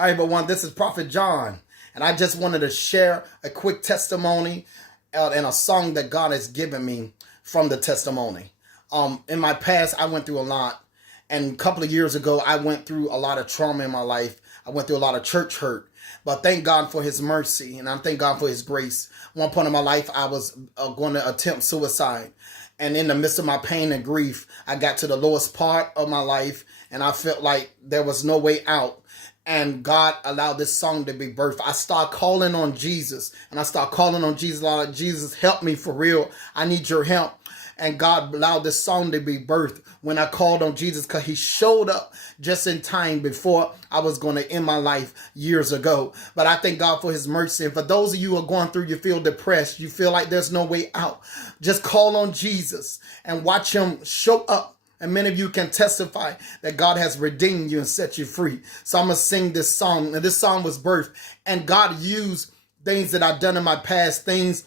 Hi everyone, this is Prophet John, and I just wanted to share a quick testimony and a song that God has given me from the testimony. In my past, I went through a lot, and a couple of years ago, I went through a lot of trauma in my life. I went through a lot of church hurt, but thank God for His mercy, and I thank God for His grace. One point in my life, I was going to attempt suicide. And in the midst of my pain and grief, I got to the lowest part of my life, and I felt like there was no way out. And God allowed this song to be birthed. I started calling on Jesus, and I started calling on Jesus. Lord, Jesus, help me for real. I need your help. And God allowed this song to be birthed when I called on Jesus, because He showed up just in time before I was going to end my life years ago. But I thank God for His mercy. And for those of you who are going through, you feel depressed, you feel like there's no way out, just call on Jesus and watch Him show up. And many of you can testify that God has redeemed you and set you free. So I'm going to sing this song. And this song was birthed. And God used things that I've done in my past, things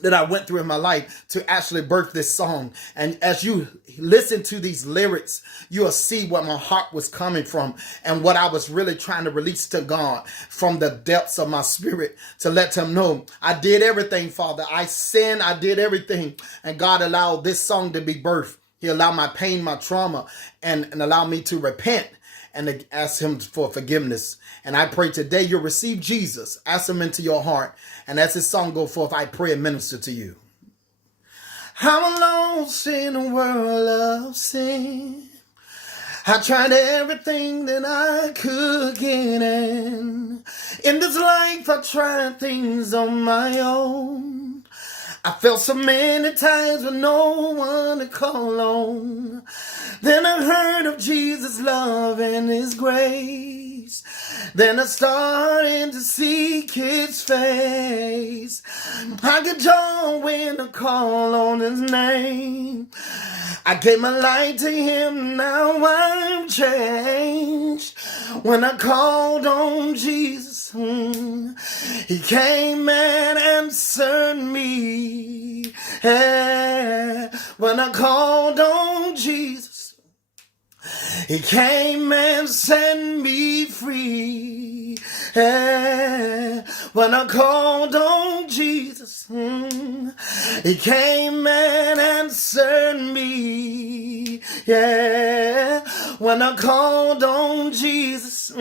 that I went through in my life to actually birth this song. And as you listen to these lyrics, you'll see where my heart was coming from and what I was really trying to release to God from the depths of my spirit, to let Him know I did everything, Father. I sinned, I did everything. And God allowed this song to be birthed. He allowed my pain, my trauma, and allowed me to repent and to ask Him for forgiveness. And I pray today you'll receive Jesus. Ask Him into your heart. And as this song goes forth, I pray and minister to you. I'm lost in a world of sin. I tried everything that I could get in. In this life, I tried things on my own. I felt so many times with no one to call on. Then I heard of Jesus' love and His grace. Then I started to seek His face. I get joy when I call on His name. I gave my life to Him, now I'm changed. When I called on Jesus, He came and answered me. Yeah. When I called on Jesus, He came and set me free. Yeah. When I called on Jesus, He came and answered me. Yeah. When I called on Jesus,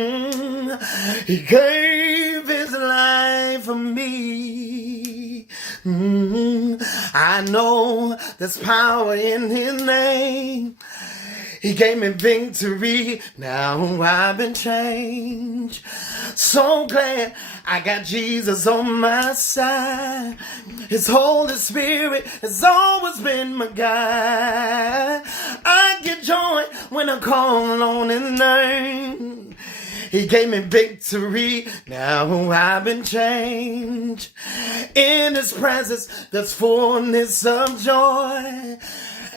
He gave His life for me. I know there's power in His name. He gave me victory, now I've been changed. So glad I got Jesus on my side. His Holy Spirit has always been my guide. I get joy when I call on His name. He gave me victory, now I've been changed. In His presence, there's fullness of joy.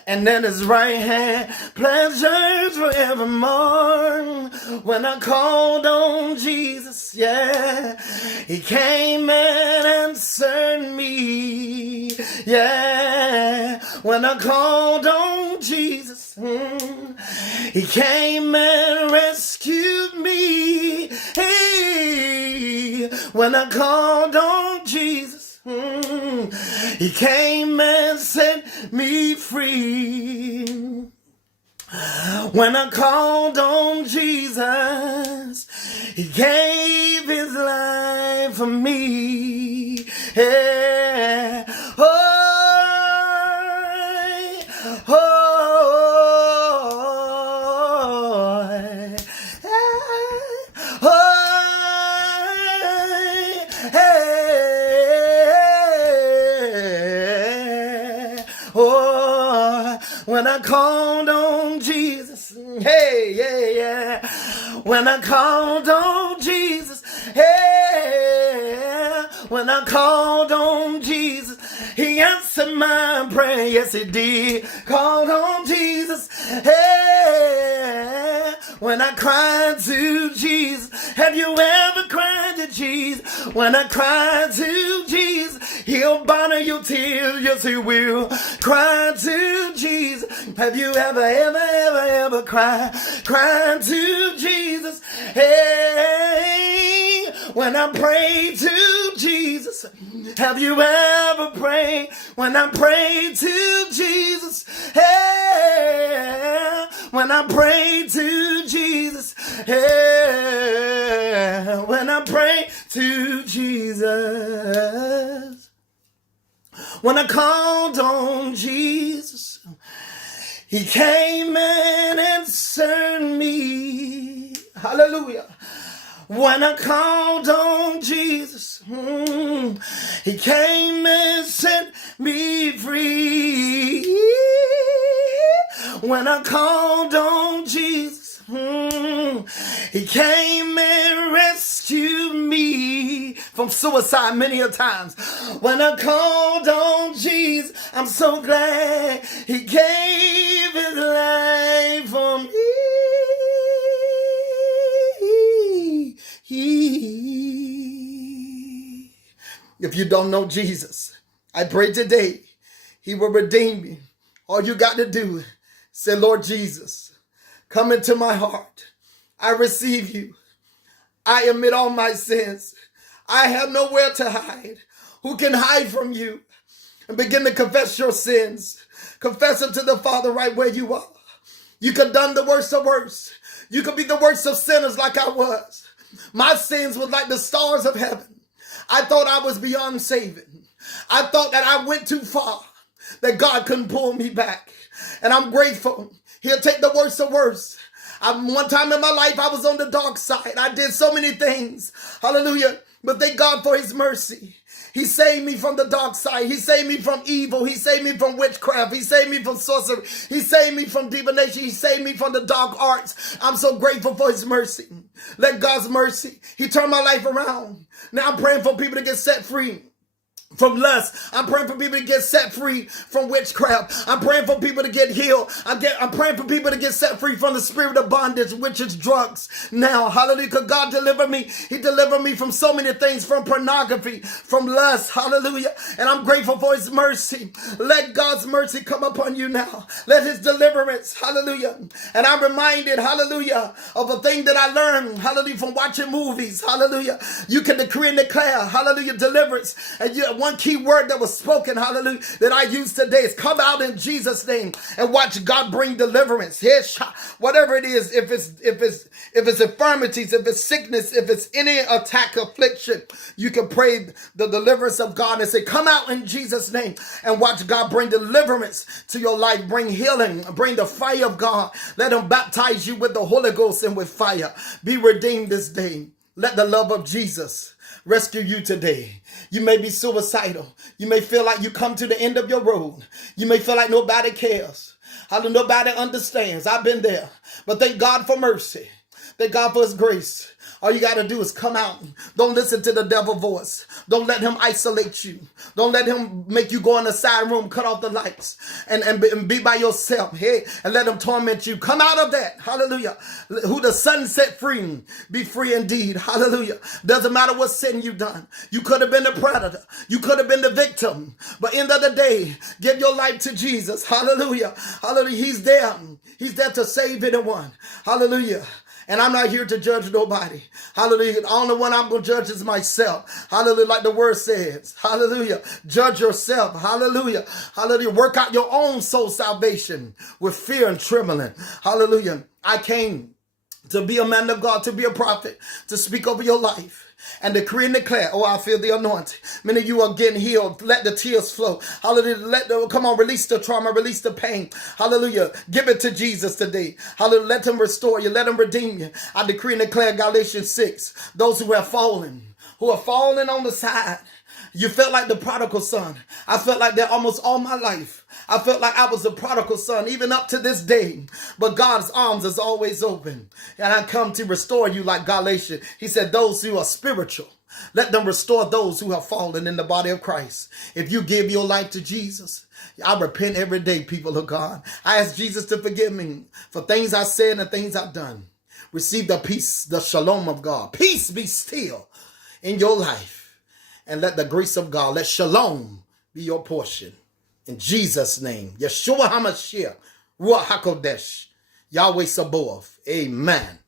And at His right hand, pleasures forevermore. When I called on Jesus, yeah, He came and answered me. Yeah, when I called on Jesus, He came and rescued me. Hey, when I called on Jesus, He came and set me free. When I called on Jesus, He gave His life for me. Yeah. When I called on Jesus, hey, yeah, yeah. When I called on Jesus, hey, when I called on Jesus, He answered my prayer, yes He did. Called on Jesus, hey, when I cried to Jesus. Have you ever cried to Jesus? When I cried to Jesus, He'll bottle your tears, yes He will. Cry to Jesus. Have you ever cried to Jesus? Hey, when I pray to Jesus? Have you ever prayed when I pray to Jesus? Hey, when I pray to Jesus. Hey, when I pray to Jesus. When I called on Jesus, he came and answered me. Hallelujah. When I called on Jesus, he came and set me free. When I called on Jesus, he came and rescued me from suicide many a times. When I called on Jesus, I'm so glad he gave his life for me. If you don't know Jesus, I pray today he will redeem me. All you got to do is say, Lord Jesus, come into my heart. I receive you. I admit all my sins. I have nowhere to hide. Who can hide from you? And begin to confess your sins. Confess them to the Father right where you are. You could have done the worst of worst. You could be the worst of sinners like I was. My sins were like the stars of heaven. I thought I was beyond saving. I thought that I went too far, that God couldn't pull me back. And I'm grateful. He'll take the worst of worst. One time in my life, I was on the dark side. I did so many things. Hallelujah. But thank God for his mercy. He saved me from the dark side. He saved me from evil. He saved me from witchcraft. He saved me from sorcery. He saved me from divination. He saved me from the dark arts. I'm so grateful for his mercy. Let God's mercy. He turned my life around. Now I'm praying for people to get set free from lust. I'm praying for people to get set free from witchcraft. I'm praying for people to get healed. I'm praying for people to get set free from the spirit of bondage, which is drugs. Now, hallelujah, because God delivered me. He delivered me from so many things, from pornography, from lust, hallelujah. And I'm grateful for his mercy. Let God's mercy come upon you now. Let his deliverance, hallelujah. And I'm reminded, hallelujah, of a thing that I learned, hallelujah, from watching movies, hallelujah. You can decree and declare, hallelujah, deliverance. And one key word that was spoken, hallelujah, that I use today is come out in Jesus' name and watch God bring deliverance. Whatever it is, if it's infirmities, if it's sickness, if it's any attack, affliction, you can pray the deliverance of God and say, come out in Jesus' name and watch God bring deliverance to your life, bring healing, bring the fire of God. Let him baptize you with the Holy Ghost and with fire. Be redeemed this day. Let the love of Jesus rescue you today. You may be suicidal. You may feel like you come to the end of your road. You may feel like nobody cares. Nobody understands. I've been there. But thank God for mercy. Thank God for his grace. All you got to do is come out. Don't listen to the devil's voice. Don't let him isolate you. Don't let him make you go in the side room, cut off the lights, and be by yourself. Hey, and let him torment you. Come out of that. Hallelujah. Who the Son set free, be free indeed. Hallelujah. Doesn't matter what sin you done. You could have been the predator. You could have been the victim. But end of the day, give your life to Jesus. Hallelujah. Hallelujah. He's there. He's there to save anyone. Hallelujah. And I'm not here to judge nobody. Hallelujah. The only one I'm going to judge is myself. Hallelujah. Like the word says. Hallelujah. Judge yourself. Hallelujah. Hallelujah. Work out your own soul salvation with fear and trembling. Hallelujah. I came to be a man of God, to be a prophet, to speak over your life. And decree and declare, oh, I feel the anointing. Many of you are getting healed. Let the tears flow. Hallelujah. Come on, release the trauma, release the pain. Hallelujah. Give it to Jesus today. Hallelujah. Let him restore you. Let him redeem you. I decree and declare Galatians 6. Those who have fallen on the side. You felt like the prodigal son. I felt like that almost all my life. I felt like I was the prodigal son, even up to this day. But God's arms is always open. And I come to restore you like Galatians. He said, those who are spiritual, let them restore those who have fallen in the body of Christ. If you give your life to Jesus, I repent every day, people of God. I ask Jesus to forgive me for things I said and things I've done. Receive the peace, the shalom of God. Peace be still in your life. And let the grace of God, let shalom be your portion. In Jesus' name, Yeshua HaMashiach, Ruach HaKodesh, Yahweh Sabaoth. Amen.